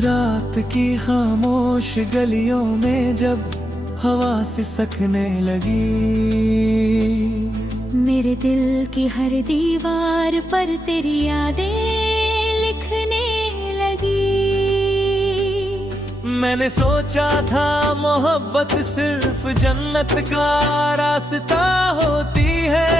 रात की खामोश गलियों में जब हवा सिसकने लगी, मेरे दिल की हर दीवार पर तेरी यादें लिखने लगी। मैंने सोचा था मोहब्बत सिर्फ जन्नत का रास्ता होती है,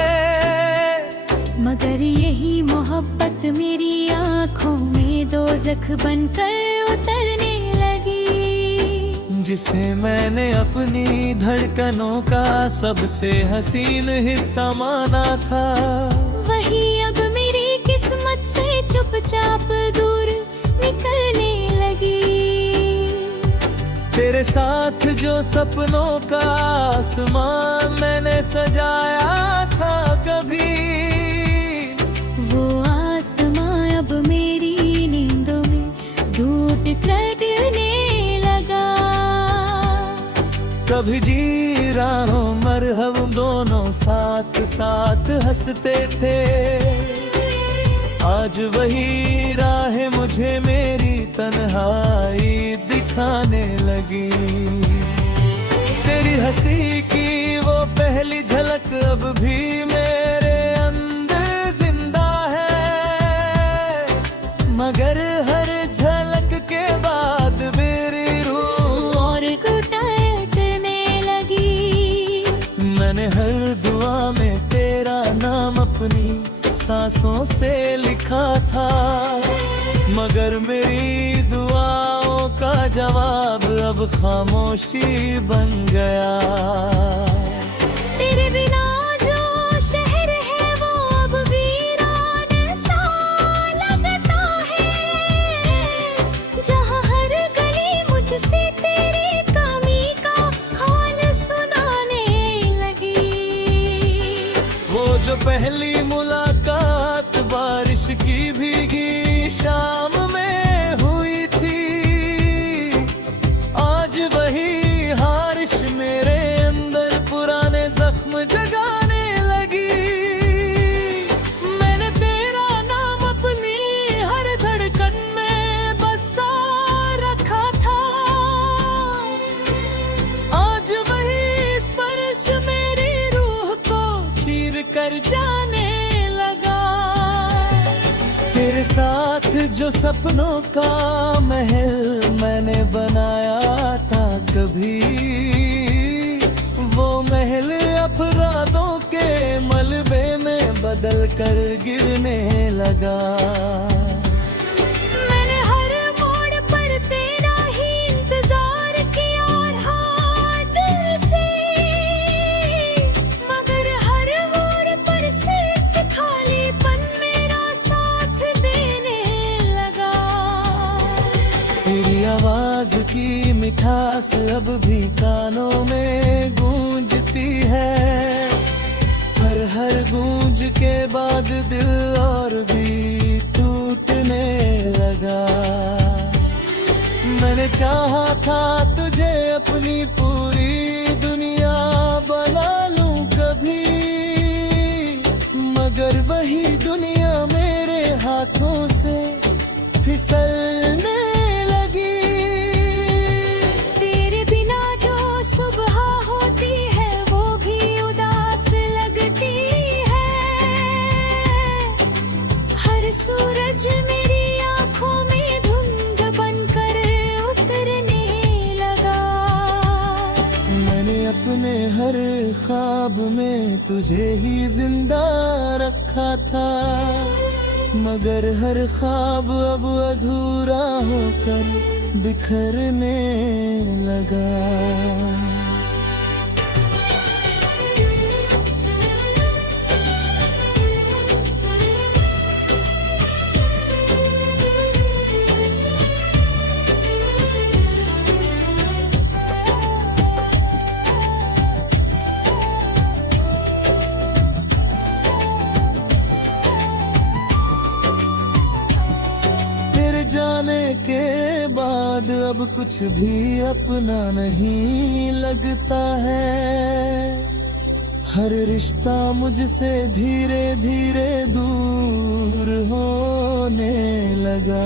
मगर यही मोहब्बत मेरी आँखों में दोज़ख बनकर उतरने लगी। जिसे मैंने अपनी धड़कनों का सबसे हसीन हिस्सा माना था, वही अब मेरी किस्मत से चुपचाप दूर निकलने लगी। तेरे साथ जो सपनों का आसमान मैंने सजाया था कभी, वो आसमां अब मेरी नींदों में टूट कटने लगा। कभी जी राहों मरहब दोनों साथ साथ हंसते थे, आज वही राह मुझे मेरी तन्हाई दिखाने लगी। तेरी हंसी की वो पहली झलक अब भी मेरे अंदर जिंदा है, मगर हर झलक के बाद मेरी रूह और घुटने लगी। मैंने हर दुआ में तेरा नाम अपनी सांसों से लिखा था, मगर मेरी दुआओं का जवाब अब खामोशी बन गया। तेरे बिना जो शहर है वो अब वीरान सा लगता है, जहाँ हर गली मुझसे तेरी कमी का हाल सुनाने लगी। वो जो पहली मुलाकात बारिश की भीगी शाम में हुई थी, आज वही हारिश मेरे अंदर पुराने जख्म जगाने लगी। मैंने तेरा नाम अपनी हर धड़कन में बसा रखा था, आज वही स्पर्श मेरी रूह को चीर कर जाने लगा। तेरे साथ जो सपनों का महल मैंने बनाया था कभी, वो महल अपराधों के मलबे में बदल कर गिरने लगा। मैंने हर मोड़ पर तेरा ही इंतजार किया और हाँ दिल से, मगर हर मोड़ पर सिर्फ खालीपन मेरा साथ देने लगा। तेरी आवाज की मिठास अब भी कानों में गूंजती है, हर गूंज के बाद दिल और भी टूटने लगा। मैंने चाहा था तुझे अपनी पूरी दुनिया बना लूं कभी, मगर वही दुनिया मेरे हाथों से फिसलने लगी। तेरे बिना जो सुबह होती है वो भी उदास लगती है, हर सूरज मेरी आंखों में धुंध बनकर उतरने लगा। मैंने अपने हर ख्वाब में तुझे ही जिंदा रखा था, मगर हर ख्वाब अब अधूरा होकर बिखरने लगा। जाने के बाद अब कुछ भी अपना नहीं लगता है, हर रिश्ता मुझसे धीरे धीरे दूर होने लगा।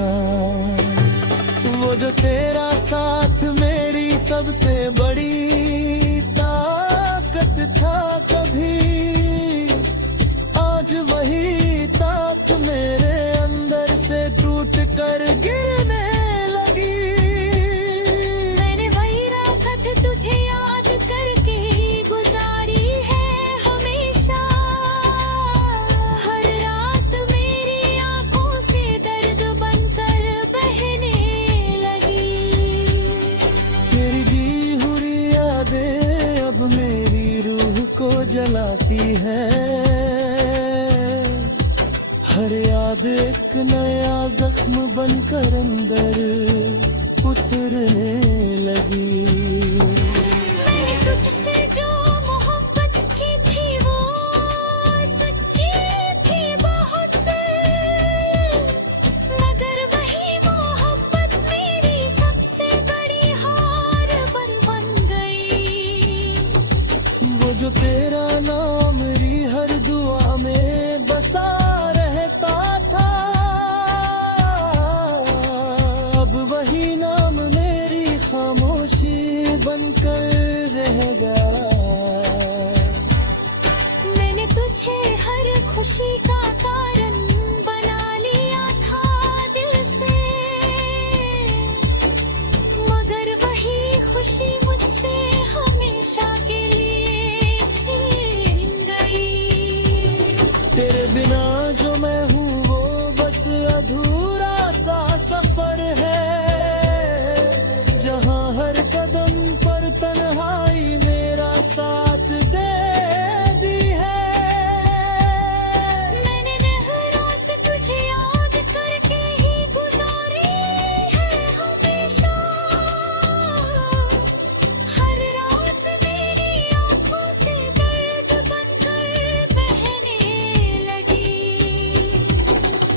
वो जो तेरा साथ मेरी सबसे बड़ी ताकत था कभी, आज वही ताकत मेरे अंदर से टूट कर गिरने लगी। मैंने वही रात तुझे याद करके गुजारी है हमेशा, हर रात मेरी आंखों से दर्द बनकर बहने लगी। तेरी दी हुई यादें अब मेरी रूह को जलाती है, हर याद एक नया जख्म बनकर अंदर उतरने लगी। मैंने तुझसे जो मोहब्बत की थी वो सच्ची थी बहुत, मगर वही मोहब्बत मेरी सबसे बड़ी हार बन गई। वो जो तेरा नाम मेरी हर दुआ में बसा रहता था, अब वही नाम मेरी खामोशी बनकर रह गया। मैंने तुझे हर खुशी का कारण बना लिया था दिल से, मगर वही खुशी मुझसे हमेशा के लिए छीन गई। तेरे बिना जो मैं हूँ वो बस अधूरा सा सफर है, जहाँ हर कदम पर तन्हाई मेरा साथ दे दी है। मैंने रात तुझे याद करके ही गुजारी है हमेशा, हर रात मेरी आंखों से दर्द बनकर बहने लगी।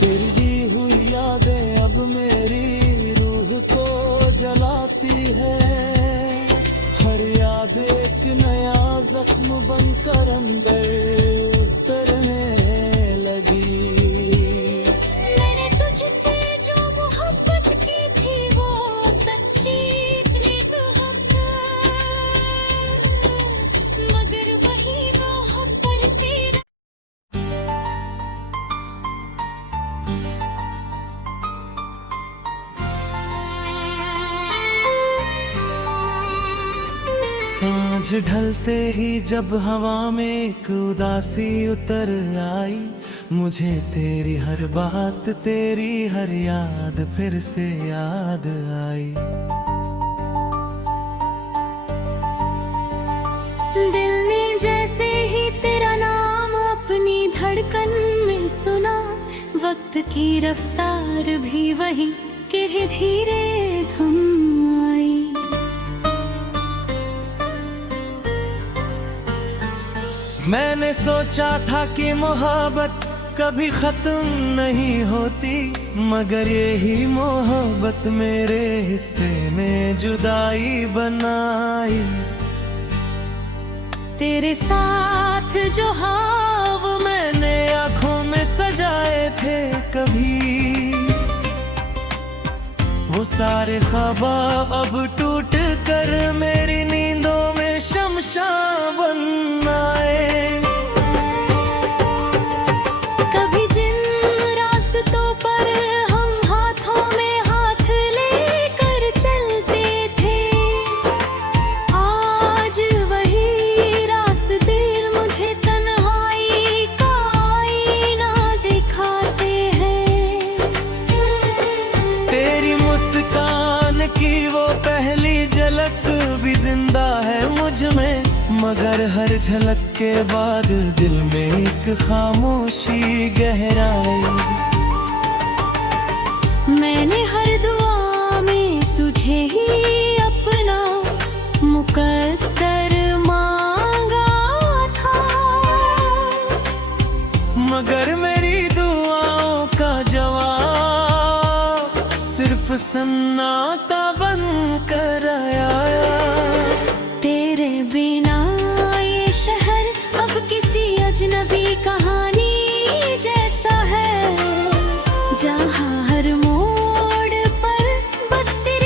तेरी दी हुई यादें अब मेरी रूह को जलाती है, हर याद एक नया जख्म बनकर अंदर उतरने लगी। मैंने तुझसे जो मोहब्बत की थी वो सच्ची थी बहुत, मगर वही मोहब्बत तेरा सांझ ढलते ही जब हवा में एक उदासी उतर आई, मुझे तेरी हर बात तेरी हर याद फिर से याद आई। दिल ने जैसे ही तेरा नाम अपनी धड़कन में सुना, वक्त की रफ्तार भी वही कि धीरे थम आई। मैंने सोचा था कि मोहब्बत कभी खत्म नहीं होती, मगर यही मोहब्बत मेरे हिस्से में जुदाई बनाई। तेरे साथ जो ख्वाब मैंने आंखों में सजाए थे कभी, वो सारे ख्वाब अब टूट कर मेरी नींदों में शमशान बन आए। कभी जिन रास्तों पर हम हाथों में हाथ लेकर चलते थे, आज वही रास्ते मुझे तन्हाई का आईना दिखाते हैं। तेरी मुस्कान की वो पहली झलक भी जिंदा है मुझ में, मगर हर झलक के बाद दिल में एक खामोशी गहराई। मैंने हर दुआ में तुझे ही अपना मुकद्दर मांगा था, मगर मेरी दुआओं का जवाब सिर्फ सन्नाटा बन कर आया। तेरे बिना ये शहर अब किसी अजनबी कहानी जैसा है, जहाँ हर मोड़ पर बस तेरी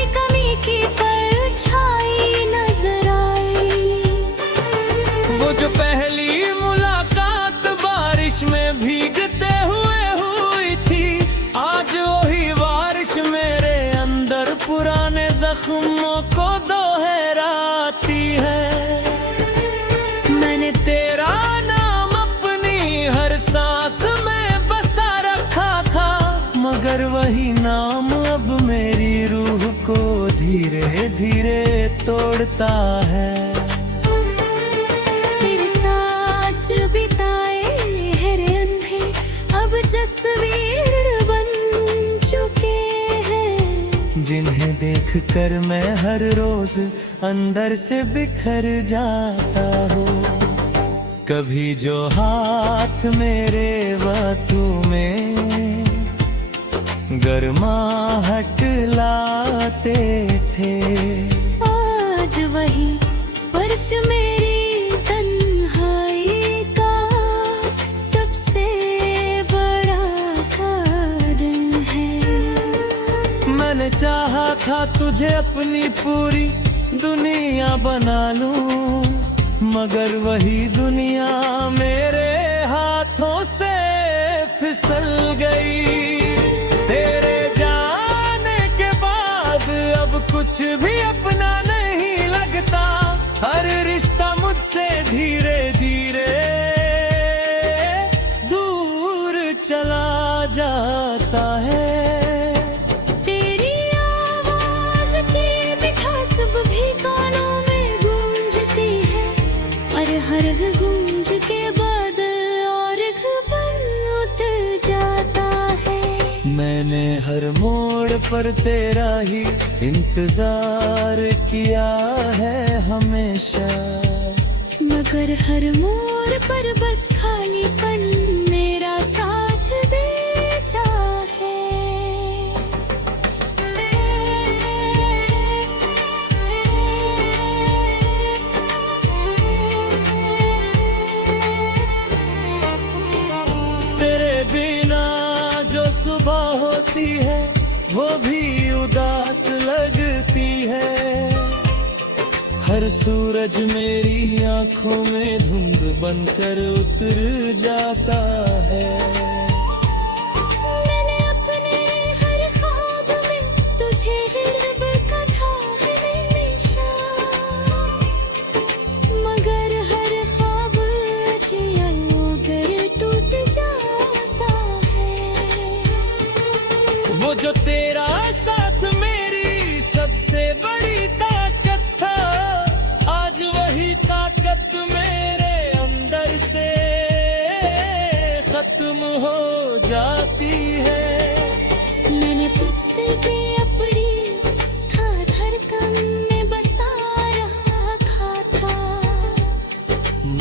मगर वही नाम अब मेरी रूह को धीरे धीरे तोड़ता है। तेरे साथ जो बिताए हैं अंधे अब तस्वीर बन चुके हैं, जिन्हें देख कर मैं हर रोज अंदर से बिखर जाता हूँ। कभी जो हाथ मेरे बातों में गर्माहट लाते थे, आज वही स्पर्श मेरी तन्हाई का सबसे बड़ा कारण है। मैंने चाहा था तुझे अपनी पूरी दुनिया बना लूं, मगर वही दुनिया मेरे हाथों से फिसल गई। तेरे जाने के बाद अब कुछ भी अपना नहीं लगता, हर रिश्ता मुझसे धीरे धीरे दूर चला जाता है। तेरी आवाज की मिठास अब भी कानों में गूंजती है, और हर गूंज के बाद और बन उतर जाता है। मैंने हर मोड़ पर तेरा ही इंतजार किया है हमेशा, मगर हर मोड़ पर बस खालीपन मेरा साथ देता है। तेरे बिना जो सुबह होती है वो भी उदास लगती है, हर सूरज मेरी आंखों में धुंध बनकर उतर जाता है। मैंने अपने हर ख्वाब में तुझे ही रब का था है हमेशा, मगर हर ख्वाब जिया कर टूट जाता है। वो जो तेरा साथ मेरी सबसे बड़ी ताकत था, आज वही ताकत मेरे अंदर से खत्म हो जाती है। मैंने तुझसे भी अपनी था धड़कन में बसा रखा था,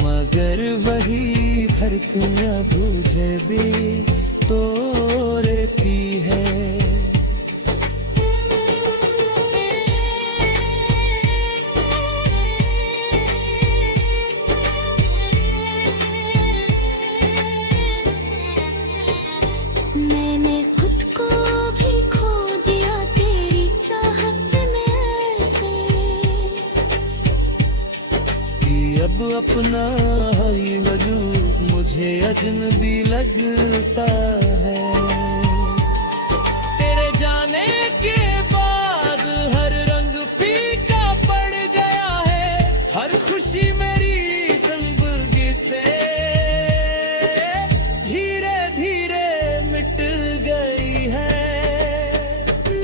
मगर वही धड़कन अब मुझे भी तोड़ती है। मैंने खुद को भी खो दिया तेरी चाहत में ऐसे, कि अब अपना ही वजूद मुझे अजनबी लगता है। तेरे जाने के बाद हर रंग फीका पड़ गया है, हर खुशी मेरी जिंदगी से धीरे धीरे मिट गई है।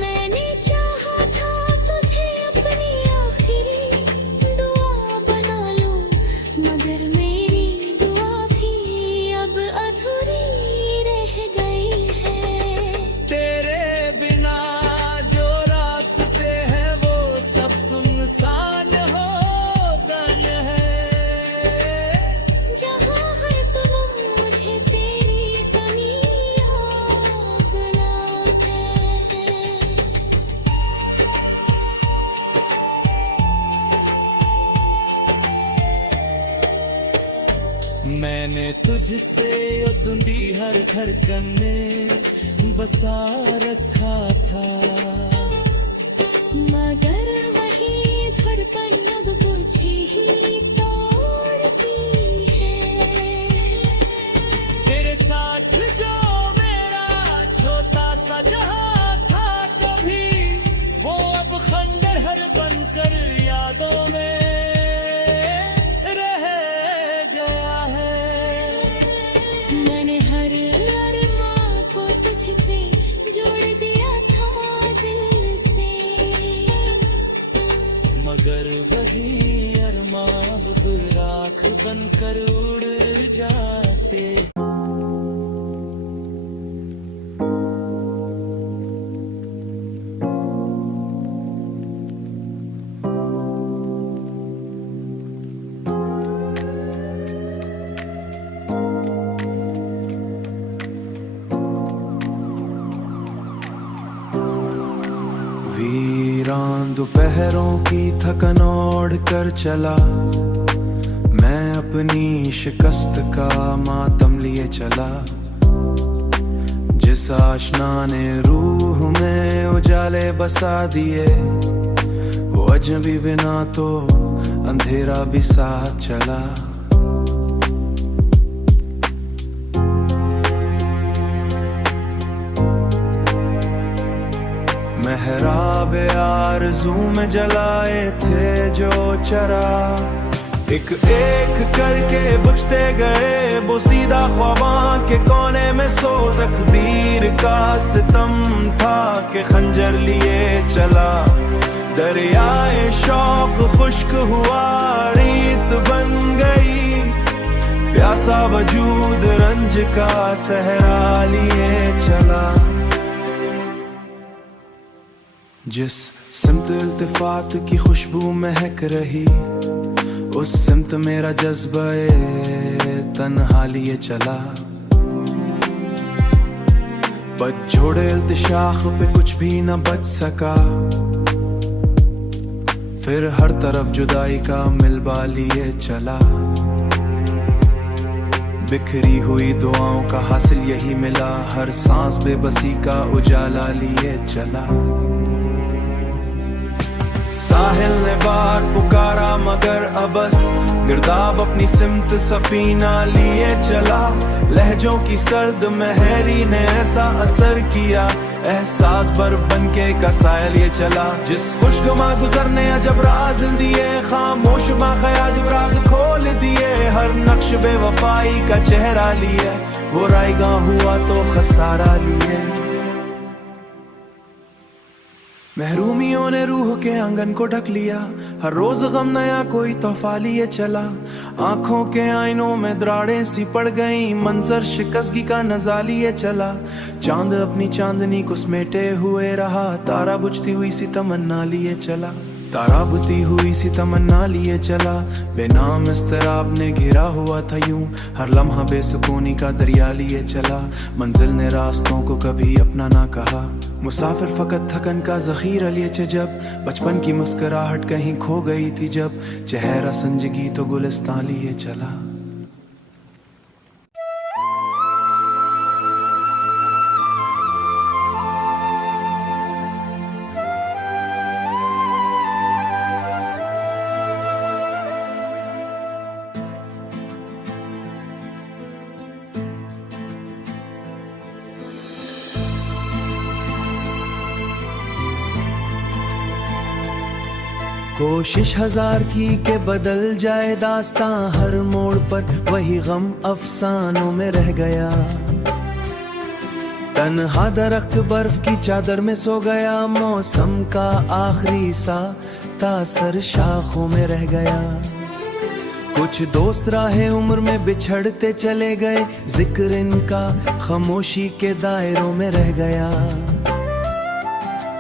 मैंने चाहा था तुझे अपनी आखिरी दुआ बना लूं, मगर मेरी दुआ भी अब अधूरी रह गई है। तेरे बिना जो रास्ते हैं वो सब सुनसान हो गए हैं, जहाँ हर तुम मुझे तेरी कमी याद बनाते हैं। मैंने तुझसे धुंधी हर धड़कन में बसा रखा था, मगर वही धड़कन अब तुझे ही तोड़ती है। तेरे साथ जो मेरा छोटा सा जहां था कभी, वो अब खंडर हर बनकर यादों में रह गया है। मैंने हर अरमां को तुझसे जोड़ा बनकर उड़ जाते। वीरान दोपहरों की थकन ओढ़ कर चला, मैं अपनी शिकस्त का मातम लिए चला। जिस आशना ने रूह में उजाले बसा दिए, वो अजनबी बिना तो अंधेरा भी साथ चला। मेहराब आरज़ू में जलाए थे जो चरा, एक एक करके बुझते गए वो सीधा ख्वाबां के कोने में सो। तकदीर का सितम था कि खंजर लिए चला, दरियाए शौक खुश्क हुआ रीत बन गई। प्यासा वजूद रंज का सहरा लिए चला। जिस सिमत इल्तिफात की खुशबू महक रही, उस सिमत मेरा जज्बे तन्हा लिए चला। बदझोड़े इल्तिशाख पे कुछ भी न बच सका, फिर हर तरफ जुदाई का मिलबा लिए चला। बिखरी हुई दुआओं का हासिल यही मिला, हर सांस बेबसी का उजाला लिए चला। साहिल ने बार पुकारा मगर अबस गिरदाब अपनी सिमत सफीना लिए चला। लहजों की सर्द महरी ने ऐसा असर किया, एहसास बर्फ बनके कसाया लिए चला। जिस खुशगमा गुजरने अजब राज दिए, खामोश बाखया जब राज खोल दिए। हर नक्श बेवफाई का चेहरा लिए, वो रायगा हुआ तो खसारा लिए। महरूमियों ने रूह के आंगन को ढक लिया, हर रोज गम नया कोई तोहफा लिए चला। आंखों के आईनों में दराड़ें सी पड़ गईं, मंजर शिकस्तगी का नज़ा लिए चला। चांद अपनी चांदनी को समेटे हुए रहा, तारा बुझती हुई सी तमन्ना लिए चला। तारा बुझती हुई सी तमन्ना लिए चला। बेनाम इस्तराब ने घिरा हुआ था यूं, हर लम्हा बेसुकूनी का दरिया लिए चला। मंजिल ने रास्तों को कभी अपना ना कहा, मुसाफिर फकत थकन का ज़ख़ीरा लिए चे। जब बचपन की मुस्कुराहट कहीं खो गई थी, जब चेहरा संजगी तो गुलिस्तान लिए चला। कोशिश हजार की के बदल जाए दास्तां, हर मोड़ पर वही गम अफसानों में रह गया। तन्हा दरख्त बर्फ की चादर में सो गया, मौसम का आखिरी सा तासर शाखों में रह गया। कुछ दोस्त राहे उम्र में बिछड़ते चले गए, जिक्र इनका खामोशी के दायरों में रह गया।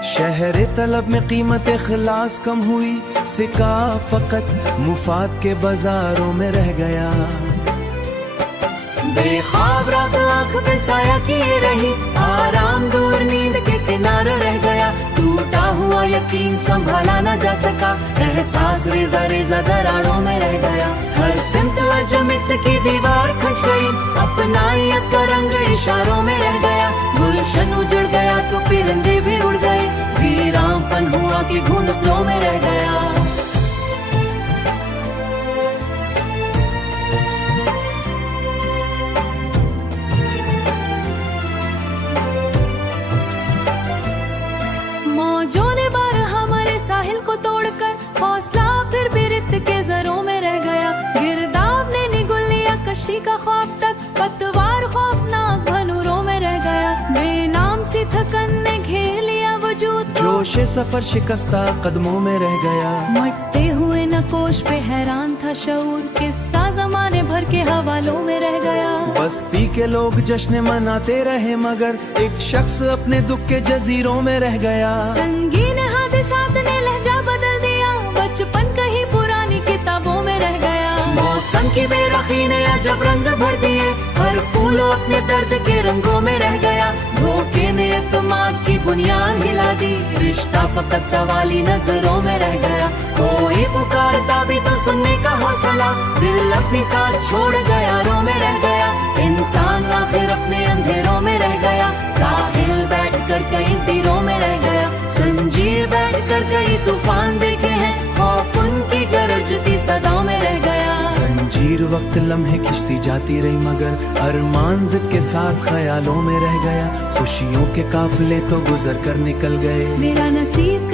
शहर तलब में कीमत खिलास कम हुई, सिका फकत मुफाद के बाजारों में रह गया। बेख्वाब रात आँख पे साया किए रही, आराम दूर नींद के किनारे रह गया। टूटा हुआ यकीन संभाला न जा सका, एहसास रेजा रेजा दरारों में रह गया। हर सिमत अजमित की दीवार खच गई, अपनायत का रंग इशारों में रह गया। गुलशन उजड़ गया तो परिंदे भी उड़ गए, वीरानपन हुआ कि घुंसलों में रह गया। मौजों ने बार हमारे साहिल को तोड़कर, हौसला फिर भी रित के जरों में रह गया। गिरदाब ने निगुल लिया कश्ती का ख्वाब तक, पतवार खौफनाक भनूरों में रह गया। बेनाम सी थकन ने घेर लिया वजूद, जोश सफर शिकस्ता कदमों में रह गया। मटते हुए नकोश पे हैरान था शऊर, किस्सा जमाने भर के हवालों में रह गया। बस्ती के लोग जश्न मनाते रहे मगर एक शख्स अपने दुख के जजीरों में रह गया। संगीन हादिसात ने लहजा बदल दिया, बचपन कहीं पुरानी किताबों में रह गया। मौसम की बेरखी ने अजब रंग भर दिए, हर फूल अपने दर्द के रंगों में रह गया। धोखे ने एतमाद की बुनियाद हिला दी, रिश्ता फकत सवाली नजरों में रह गया। कोई पुकारता भी तो सुनने का हौसला, दिल अपनी साथ छोड़ गया, रो में रह गया। इंसान आखिर अपने अंधेरों में रह गया, साहिल बैठ कर कई तीरों में रह गया। संजीर बैठ कर कई तूफान देखे हैं, खौफ उनकी गरजती सदाओं में रह गया। जंजीर वक्त लम्हे खिंचती जाती रही मगर अरमान जिद के साथ ख्यालों में रह गया। खुशियों के काफिले तो गुजर कर निकल गए। मेरा नसीब